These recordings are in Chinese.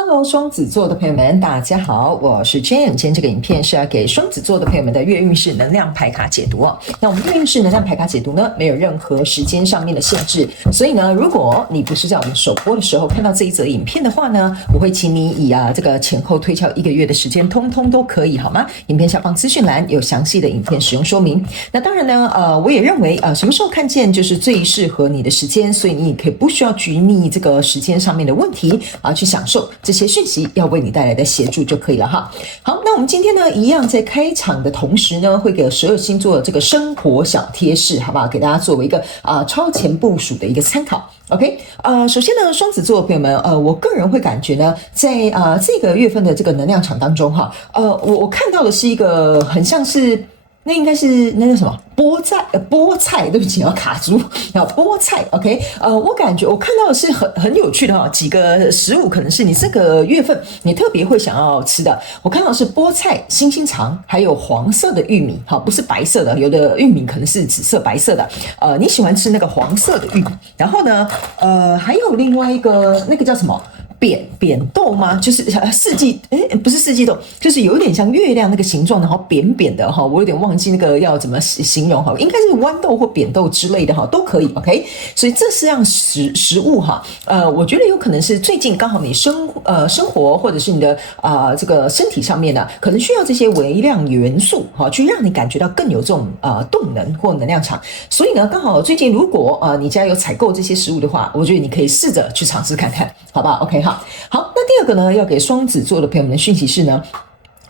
Hello， 雙子座的朋友們，大家好，我是 Jane。今天這個影片是要給雙子座的朋友們的月運勢能量牌卡解讀哦。那我們月運勢能量牌卡解讀呢，沒有任何時間上面的限制，所以呢，如果你不是在我們首播的時候看到這一則影片的話呢，我會請你以這個前後推敲1個月的時間，通通都可以，好嗎？影片下方資訊欄有詳細的影片使用說明。那當然呢，我也認為什麼時候看見就是最適合你的時間，所以你也可以不需要拘泥這個時間上面的問題去享受這些訊息要為你帶來的協助就可以了哈。好，那我們今天呢，一樣在開場的同時呢，會給12星座的這個生活小貼士，好不好？給大家作為一個超前部署的一個參考。OK， 首先呢，雙子座的朋友們，我個人會感覺呢，在這個月份的這個能量場當中哈，我看到的是一個很像是。那應該是那叫什麼菠菜，對不起，要卡住，菠菜 ，OK， 我感覺我看到的是很有趣的哈，幾個食物可能是你這個月份你特別會想要吃的。我看到的是菠菜、星星腸，還有黃色的玉米，好，不是白色的，有的玉米可能是紫色、白色的，你喜歡吃那個黃色的玉米，然後呢，還有另外一個那個叫什麼？扁豆嗎？就是不是四季豆，就是有一點像月亮那個形狀，然後扁扁的哈，我有點忘記那個要怎麼形容哈，應該是豌豆或扁豆之類的哈，都可以 OK。所以這四樣食物哈，我覺得有可能是最近剛好你生活或者是你的這個身體上面呢，可能需要這些微量元素哈，去讓你感覺到更有這種動能或能量場。所以呢，剛好最近如果你家有採購這些食物的話，我覺得你可以試着去嘗試看看，好不好 ？OK。好，那第二個呢，要給雙子座的朋友們的訊息是呢，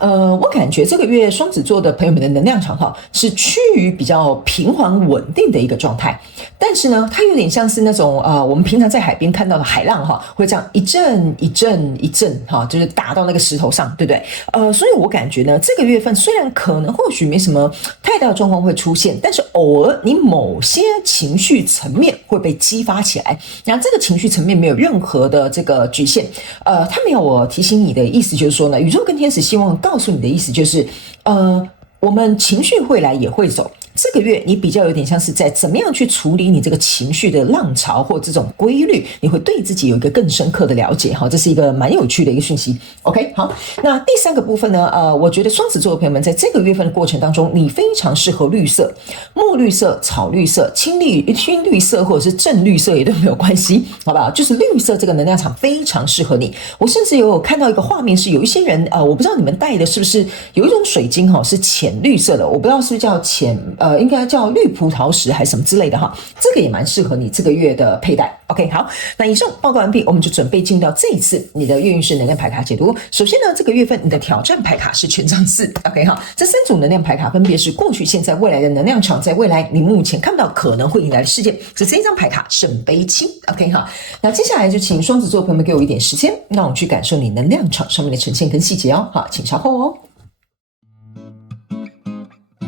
我感覺這個月雙子座的朋友們的能量場哈，是趨於比較平緩穩定的一個狀態，但是呢，它有點像是那種我們平常在海邊看到的海浪哈，會這樣一陣一陣一陣哈，就是打到那個石頭上，對不對？所以我感覺呢，這個月份雖然可能或許沒什麼太大的狀況會出現，但是偶爾你某些情緒層面會被激發起來，然後這個情緒層面沒有任何的這個局限，他沒有我提醒你的意思就是說呢，宇宙跟天使希望告訴你的意思就是，我們情緒會來也會走。這個月你比較有點像是在怎麼樣去處理你這個情緒的浪潮或這種規律，你會對自己有一個更深刻的了解哈，這是一個蠻有趣的一個訊息。OK， 好，那第三個部分呢，我覺得雙子座的朋友們在這個月份的過程當中，你非常適合綠色、墨綠色、草綠色、青綠色或者是正綠色也都沒有關係，好不好？就是綠色這個能量場非常適合你。我甚至有看到一個畫面是有一些人我不知道你們戴的是不是有一種水晶哈，是淺綠色的，我不知道是不是叫應該叫綠葡萄石還是什麼之類的哈，這個也蠻適合你這個月的佩戴。OK， 好，那以上報告完畢，我們就準備進到這一次你的月運勢能量牌卡解讀。首先呢，這個月份你的挑戰牌卡是權杖4。OK， 好，這3組能量牌卡分別是過去、現在、未來的能量場，在未來你目前看到可能會迎來的事件。这一張牌卡聖杯7。OK， 好，那接下來就請雙子座朋友們給我一點時間，讓我去感受你能量場上面的呈現跟細節哦。好，請稍後哦。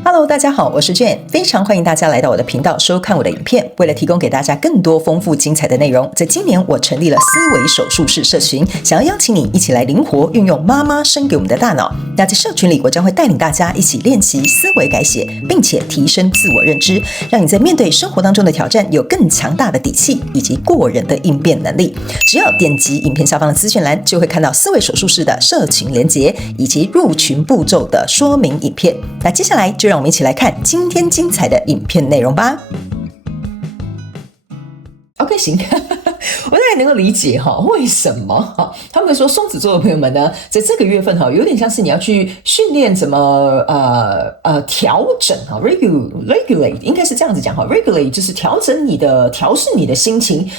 Hello， 大家好，我是 Jane， 非常歡迎大家來到我的頻道收看我的影片。為了提供給大家更多豐富精彩的內容，在今年我成立了思維手術室社群，想要邀請你一起來靈活運用媽媽生給我們的大腦。那在社群裡，我將會帶領大家一起練習思維改寫，並且提升自我認知，讓你在面對生活當中的挑戰有更強大的底氣以及過人的應變能力。只要點擊影片下方的資訊欄，就會看到思維手術室的社群連結以及入群步驟的說明影片。那接下來就讓我們一起來看今天精彩的影片內容吧。OK， 行。我大概能夠理解哈，為什麼哈？他們說雙子座的朋友們呢，在這個月份哈，有點像是你要去訓練怎麼調整哈 ，regulate 應該是這樣子講哈 ，regulate 就是調試你的心情，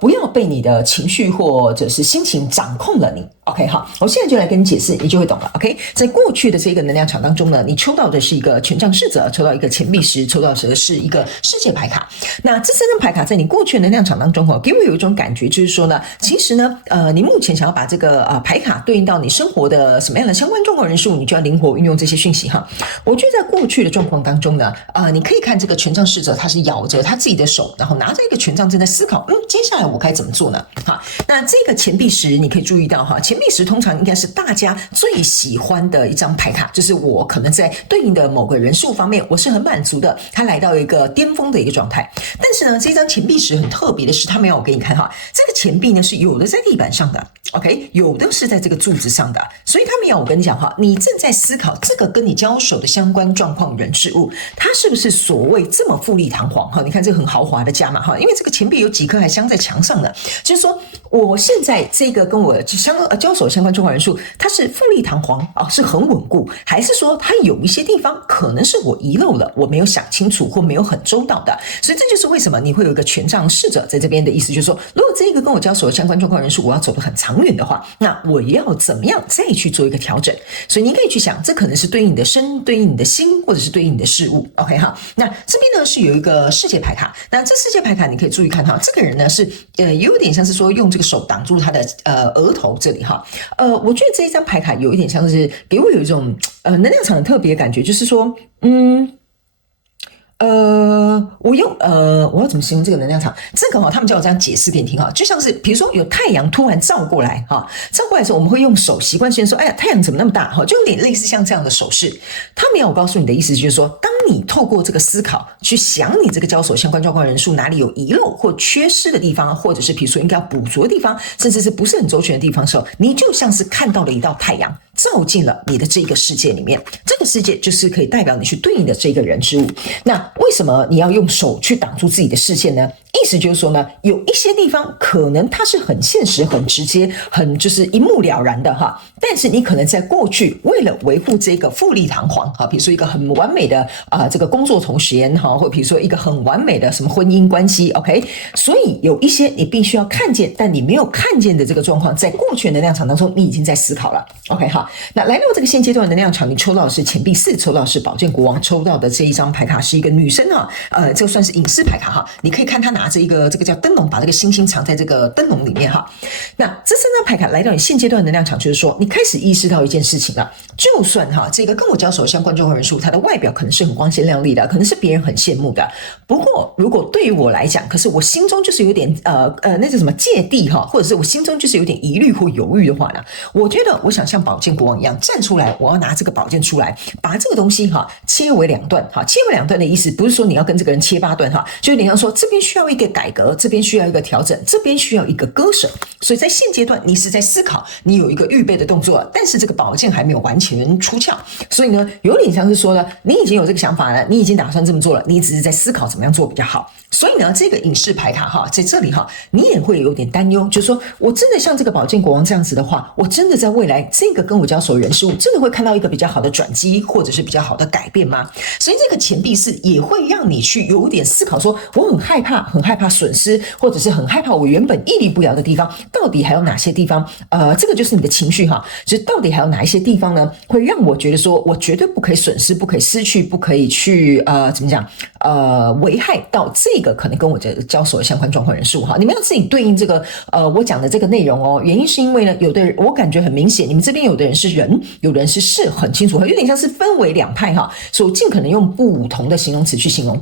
不要被你的情緒或者是心情掌控了你。OK， 好，我現在就來跟你解釋，你就會懂了。OK， 在過去的這個能量場當中呢，你抽到的是一個权杖侍者，抽到一個錢幣十，抽到的是一個世界牌卡。那這3張牌卡在你過去的能量場當中哈，給我有一種感覺，就是說呢，其實呢，你目前想要把這個牌卡對應到你生活的什麼樣的相關狀況人數，你就要靈活運用這些訊息哈。我覺得在過去的狀況當中呢，你可以看這個權杖侍者，他是咬着他自己的手，然後拿着一個權杖正在思考，接下來我該怎麼做呢？好，那這個錢幣十，你可以注意到哈，錢幣幣十通常應該是大家最喜歡的一張牌卡，就是我可能在對應的某個人數方面，我是很滿足的，它來到一個巔峰的一個狀態。但是呢，這張錢幣十很特別的是，它沒有我給你看哈，這個錢幣呢是有的在地板上的 ，OK， 有的是在這個柱子上的，所以它沒有我跟你講哈，你正在思考這個跟你交手的相關狀況人事物，它是不是所謂這麼富麗堂皇哈？你看這個很豪華的家嘛哈，因為這個錢幣有幾顆還鑲在牆上的，就是說我現在這個跟我交手相關狀況人數，它是富麗堂皇啊，是很穩固，還是說它有一些地方可能是我遺漏了，我沒有想清楚或沒有很周到的，所以這就是為什麼你會有一個權杖侍者在這邊的意思，就是說，如果這個跟我交手的相關狀況人數我要走得很長遠的話，那我要怎麼樣再去做一個調整？所以你可以去想，這可能是對應你的身，對應你的心，或者是對應你的事物。OK 哈，那這邊呢是有一個世界牌卡，那這世界牌卡你可以注意看哈，這個人呢是有點像是說用這個手擋住他的額頭這裡哈，我覺得這一張牌卡有一點像是給我有一種能量場的特別的感覺，就是說我要怎麼形容這個能量場？這個哈，他們叫我這樣解釋給你聽哈，就像是比如說有太陽突然照過來哈，照過來的時候我們會用手習慣性說，哎呀，太陽怎麼那麼大哈，就有點類似像這樣的手勢。他沒有告訴你的意思就是說，當你透過這個思考去想你這個交手相關狀況人數哪裡有遺漏或缺失的地方，或者是比如說應該要補足的地方，甚至是不是很周全的地方的時候，你就像是看到了一道太陽照進了你的這個世界裡面，這個世界就是可以代表你去對應的這個人事物。那為什麼你要用手去擋住自己的視線呢？意思就是說呢，有一些地方可能它是很現實、很直接、很就是一目了然的哈，但是你可能在過去為了維護這個富麗堂皇哈，比如說一個很完美的這個工作同學哈，或比如說一個很完美的什麼婚姻關係 ，OK， 所以有一些你必須要看見，但你沒有看見的這個狀況，在過去的能量場當中，你已經在思考了 ，OK 哈。那來到這個現階段的能量場，你抽到的是錢幣四，抽到的是寶劍國王，抽到的這一張牌卡是一個女生哈，這個算是隱士牌卡哈，你可以看她拿着一個這個叫燈籠，把這個星星藏在這個燈籠裡面哈。那這三張牌卡來到你現階段的能量場，就是說你開始意識到一件事情了，就算哈這個跟我交手相關狀況人數，他的外表可能是很光鮮亮麗的，可能是別人很羨慕的。不過如果對於我來講，可是我心中就是有點那叫什麼芥蒂哈，或者是我心中就是有點疑慮或猶豫的話呢，我覺得我想像寶劍國王一樣站出來，我要拿這個寶劍出來，把這個東西哈切為兩段哈。切為兩段的意思不是說你要跟這個人切八段哈，就有點像說這邊需要一個改革，這邊需要一個調整，這邊需要一個割捨。所以在現階段你是在思考，你有一個預備的動作，但是這個寶劍還沒有完全出鞘，所以呢有點像是說呢，你已經有這個想法了，你已經打算這麼做了，你只是在思考怎麼樣做比較好。所以呢，這個隱士牌卡哈，在這裡哈，你也會有點擔憂，就是說我真的像這個寶劍國王這樣子的話，我真的在未來這個跟我交手人事物，真的會看到一個比較好的轉機，或者是比較好的改變嗎？所以這個錢幣四也會讓你去有點思考說，我很害怕損失，或者是很害怕我原本屹立不搖的地方，到底還有哪些地方？這個就是你的情緒哈，就是到底還有哪一些地方呢，會讓我覺得說我絕對不可以損失，不可以失去，不可以去怎麼講危害到這個可能跟我的交手的相關狀況人數哈，你們要自己對應這個我講的這個內容哦。原因是因為呢，有的人我感覺很明顯，你們這邊有的人是人，有的人是事，很清楚，有點像是分為兩派哈，所以我盡可能用不同的形容詞去形容。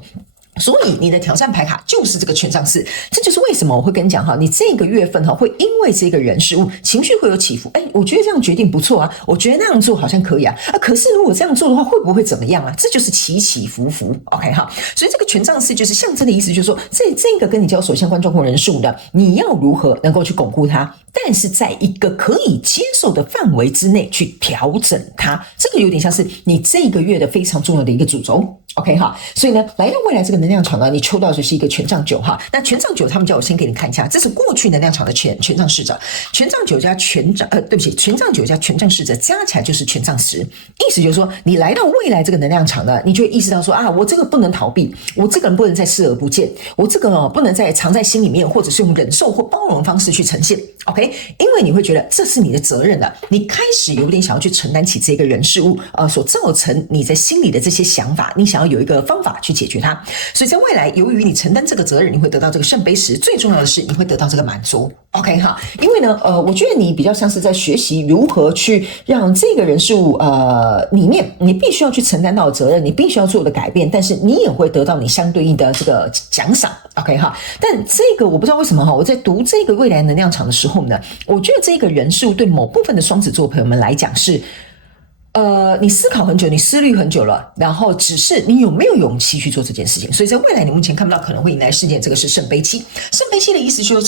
所以你的挑戰牌卡就是這個權杖四，這就是為什麼我會跟你講哈，你這個月份哈會因為這個人事物情緒會有起伏，我覺得這樣決定不錯啊，我覺得那樣做好像可以啊，可是如果這樣做的話會不會怎麼樣啊？這就是起起伏伏 ，OK 哈，所以這個權杖四就是象徵的意思，就是說這個跟你交手相關狀況人數呢，你要如何能夠去鞏固它，但是在一個可以接受的範圍之內去調整它，這個有點像是你這個月的非常重要的一個主軸。OK 哈，所以呢，來到未來這個能量場呢，你抽到的是一個權杖九哈。那權杖九，他們叫我先給你看一下，這是過去能量場的權杖侍者，權杖九加權杖對不起，權杖九加權杖侍者加起來就是權杖10。意思就是說，你來到未來這個能量場呢，你就會意識到說啊，我這個不能逃避，我這個人不能再視而不見，我這個不能再藏在心裡面，或者是用忍受或包容的方式去呈現。OK， 因為你會覺得這是你的責任了，你開始有點想要去承擔起這個人事物所造成你在心裡的這些想法，你想要有一個方法去解決它。所以在未來，由於你承擔這個責任，你會得到這個聖杯十，最重要的是你會得到這個滿足。OK 哈，因為呢，我覺得你比較像是在學習如何去讓這個人事物裡面，你必須要去承擔到的責任，你必須要做的改變，但是你也會得到你相對應的這個獎賞。OK 哈，但這個我不知道為什麼哈，我在讀這個未來能量場的時候呢，我覺得這個人事物對某部分的雙子座朋友們來講是。你思考很久，你思慮很久了，然後只是你有沒有勇氣去做這件事情。所以在未來，你目前看不到可能會迎來事件，這個是聖杯七。聖杯七的意思就是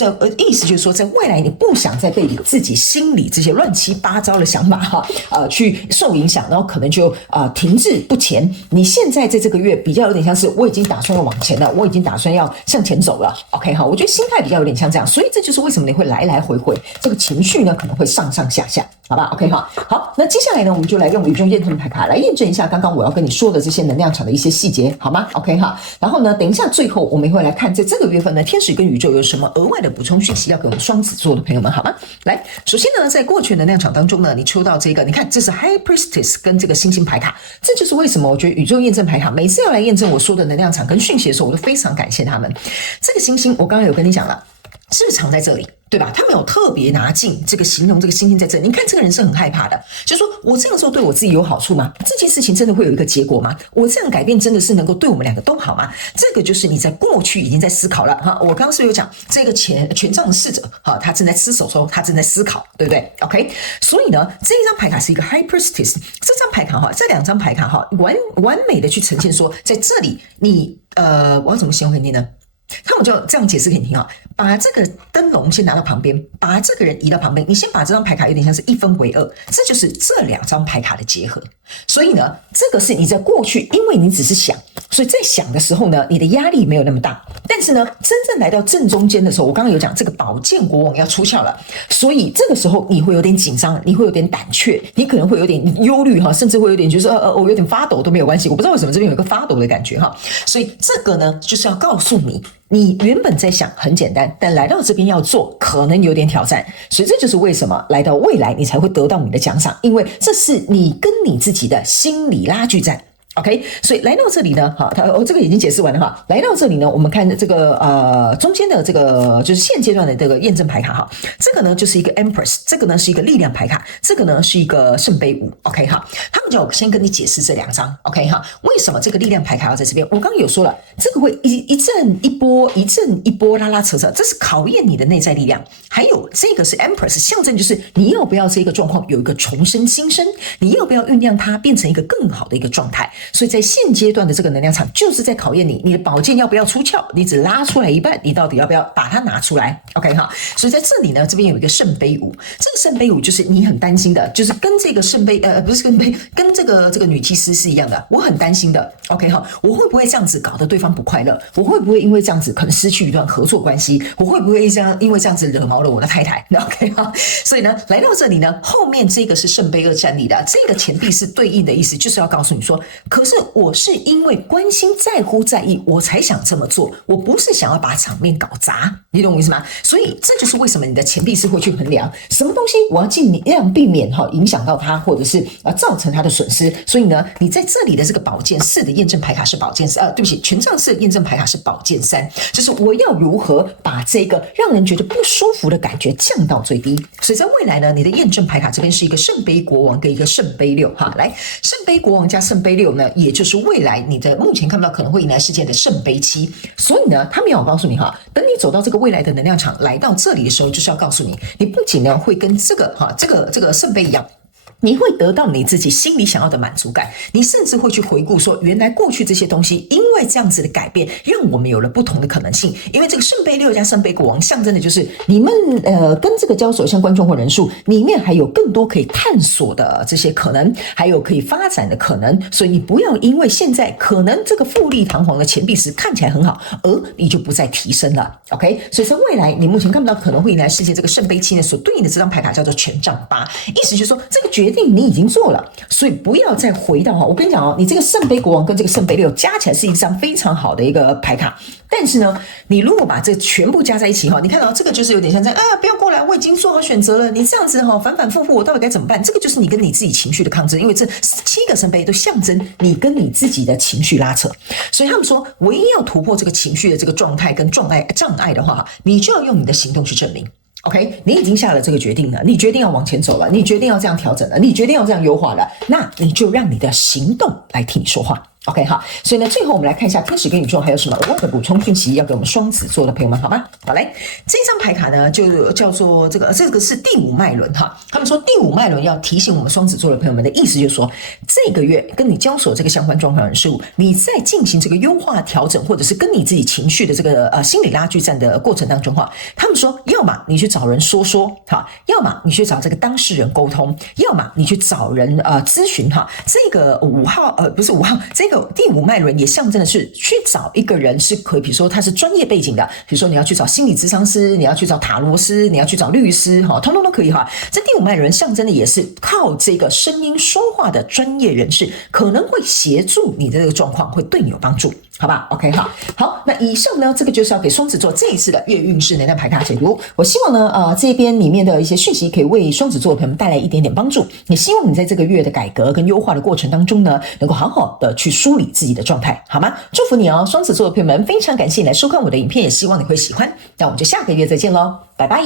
說，在未來你不想再被你自己心裡這些亂七八糟的想法去受影響，然後可能就停滯不前。你現在在這個月比較有點像是我已經打算要往前了，我已經打算要向前走了。OK 哈，我覺得心態比較有點像這樣，所以這就是為什麼你會來來回回，這個情緒呢可能會上上下下。好吧 ，OK 哈，好，那接下來呢，我們就來用宇宙驗證牌卡來驗證一下剛剛我要跟你說的這些能量場的一些細節，好嗎 ？OK 哈，然後呢，等一下最後我們也會來看，在這個月份呢，天使跟宇宙有什麼額外的補充訊息要給我們雙子座的朋友們，好嗎？來，首先呢，在過去能量場當中呢，你抽到這個，你看這是 High Priestess 跟這個星星牌卡，這就是為什麼我覺得宇宙驗證牌卡每次要來驗證我說的能量場跟訊息的時候，我都非常感謝他們。這個星星，我剛剛有跟你講了，是不是藏在這裡？對吧？他沒有特別拿進這個形容這個星星在這裡。你看這個人是很害怕的，就是說我這樣做對我自己有好處嗎？這件事情真的會有一個結果嗎？我這樣改變真的是能夠對我們兩個都好嗎？這個就是你在過去已經在思考了哈。我剛剛是有講這個權杖的侍者哈，他正在吃手中，他正在思考，對不對 ？OK， 所以呢，這一張牌卡是一個 High Priestess，這張牌卡哈，這兩張牌卡哈，完美的去呈現說，在這裡你我要怎麼形容給你呢？那我就這樣解釋給你聽啊，把這個燈籠先拿到旁邊，把這個人移到旁邊，你先把這張牌卡有點像是一分為二，這就是這兩張牌卡的結合。所以呢，這個是你在過去，因為你只是想，所以在想的時候呢，你的壓力沒有那麼大。但是呢，真正來到正中間的時候，我剛剛有講這個寶劍國王要出鞘了，所以這個時候你會有點緊張，你會有點膽怯，你可能會有點憂慮哈，甚至會有點就是我有點發抖都沒有關係。我不知道為什麼這邊有一個發抖的感覺哈，所以這個呢就是要告訴你。你原本在想很簡單，但來到這邊要做可能有點挑戰，所以這就是為什麼來到未來你才會得到你的獎賞，因為這是你跟你自己的心理拉鋸戰。OK， 所以來到這裡呢，好，這個已經解釋完了哈。來到這裡呢，我們看這個中間的這個就是現階段的這個驗證牌卡哈，這個呢就是一個 Empress， 這個呢是一個力量牌卡，這個呢是一個聖杯五。OK 哈，他們就先跟你解釋這兩張。OK 哈，為什麼這個力量牌卡要在這邊？我剛剛有說了，這個會一陣一波，一陣一波拉拉扯扯，這是考驗你的內在力量。還有這個是 Empress， 象徵就是你要不要這個狀況有一個重生新生，你要不要醞釀它變成一個更好的一個狀態。所以在現階段的這個能量場，就是在考驗你的寶劍要不要出鞘，你只拉出來一半，你到底要不要把它拿出來 ？OK 哈，所以在這裡呢，這邊有一個聖杯五，這個聖杯五就是你很擔心的，就是跟這個聖杯不是聖杯，跟這個女祭司是一樣的，我很擔心的 ，OK 哈，我會不會這樣子搞得對方不快樂？我會不會因為這樣子可能失去一段合作關係？我會不會因為這樣子惹毛了我的太太 ？OK 哈，所以呢，來到這裡呢，後面這個是聖杯二站立的，這個錢幣是對應的意思，就是要告訴你說，可是我是因為關心、在乎、在意，我才想這麼做。我不是想要把場面搞砸，你懂我意思嗎？所以這就是為什麼你的錢幣是會去衡量什麼東西，我要盡量避免影響到他，或者是造成他的損失。所以呢，你在這裡的這個寶劍四的驗證牌卡是寶劍對不起，權杖四的驗證牌卡是寶劍三，就是我要如何把這個讓人覺得不舒服的感覺降到最低。所以在未來呢，你的驗證牌卡這邊是一個聖杯國王跟一個聖杯六哈，來聖杯國王加聖杯六呢，也就是未來你的目前看不到可能會迎來事件的聖杯七。所以呢，他們要告訴你哈，等你走到這個未來的能量場來到這裡的時候，就是要告訴你，你不僅呢會跟這個聖杯一樣，你會得到你自己心裡想要的滿足感，你甚至會去回顧說，原來過去這些東西因為這樣子的改變，讓我們有了不同的可能性。因為這個聖杯六加聖杯國王象徵的就是你們跟這個交手像觀眾或人數裡面還有更多可以探索的這些可能，還有可以發展的可能。所以你不要因為現在可能這個富麗堂皇的錢幣石看起來很好，而你就不再提升了。OK， 所以在未來你目前看不到可能會迎來世界這個聖杯七呢，所對應的這張牌卡叫做權杖八，意思就是說這個決決定你已經做了，所以不要再回到我跟你講哦，你這個聖杯國王跟這個聖杯六加起來是一張非常好的一個牌卡，但是呢，你如果把這全部加在一起你看到這個就是有點像這樣不要過來，我已經做好選擇了，你這樣子反反复复，我到底該怎麼辦？這個就是你跟你自己情緒的抗爭，因為這7個聖杯都象徵你跟你自己的情緒拉扯，所以他們說，唯一要突破這個情緒的這個狀態跟障礙的話，你就要用你的行動去證明。OK， 你已經下了這個決定了，你決定要往前走了，你決定要這樣調整了，你決定要這樣優化了，那你就讓你的行動來替你說話。OK， 好，所以呢，最後我們來看一下天使跟宇宙還有什麼額外的補充訊息要給我們雙子座的朋友們，好嗎？好，來，這張牌卡呢就叫做這個是第5脈輪哈。他們說第5脈輪要提醒我們雙子座的朋友們的意思就是說，這個月跟你交手這個相關狀況人事物，你在進行這個優化調整，或者是跟你自己情緒的這個心理拉鋸戰的過程當中哈，他們說，要麼你去找人說哈，要麼你去找這個當事人溝通，要麼你去找人諮詢哈。這個5號不是5號這個第5脈輪也象徵的是去找一個人是可以，比如說他是專業背景的，比如說你要去找心理諮商師，你要去找塔羅師，你要去找律師通通都可以哈。這第5脈輪象徵的也是靠這個聲音說話的專業人士，可能會協助你的這個狀況，會對你有幫助，好吧 ？OK， 好，那以上呢，這個就是要給雙子座這一次的月運勢能量牌卡解讀。我希望呢，這邊裡面的一些訊息可以為雙子座的朋友們帶來一點點幫助。也希望你在這個月的改革跟優化的過程當中呢，能夠好好的去梳理自己的狀態，好嗎？祝福你哦，雙子座的朋友們，非常感謝你來收看我的影片，也希望你會喜歡。那我們就下個月再見嘍，拜拜。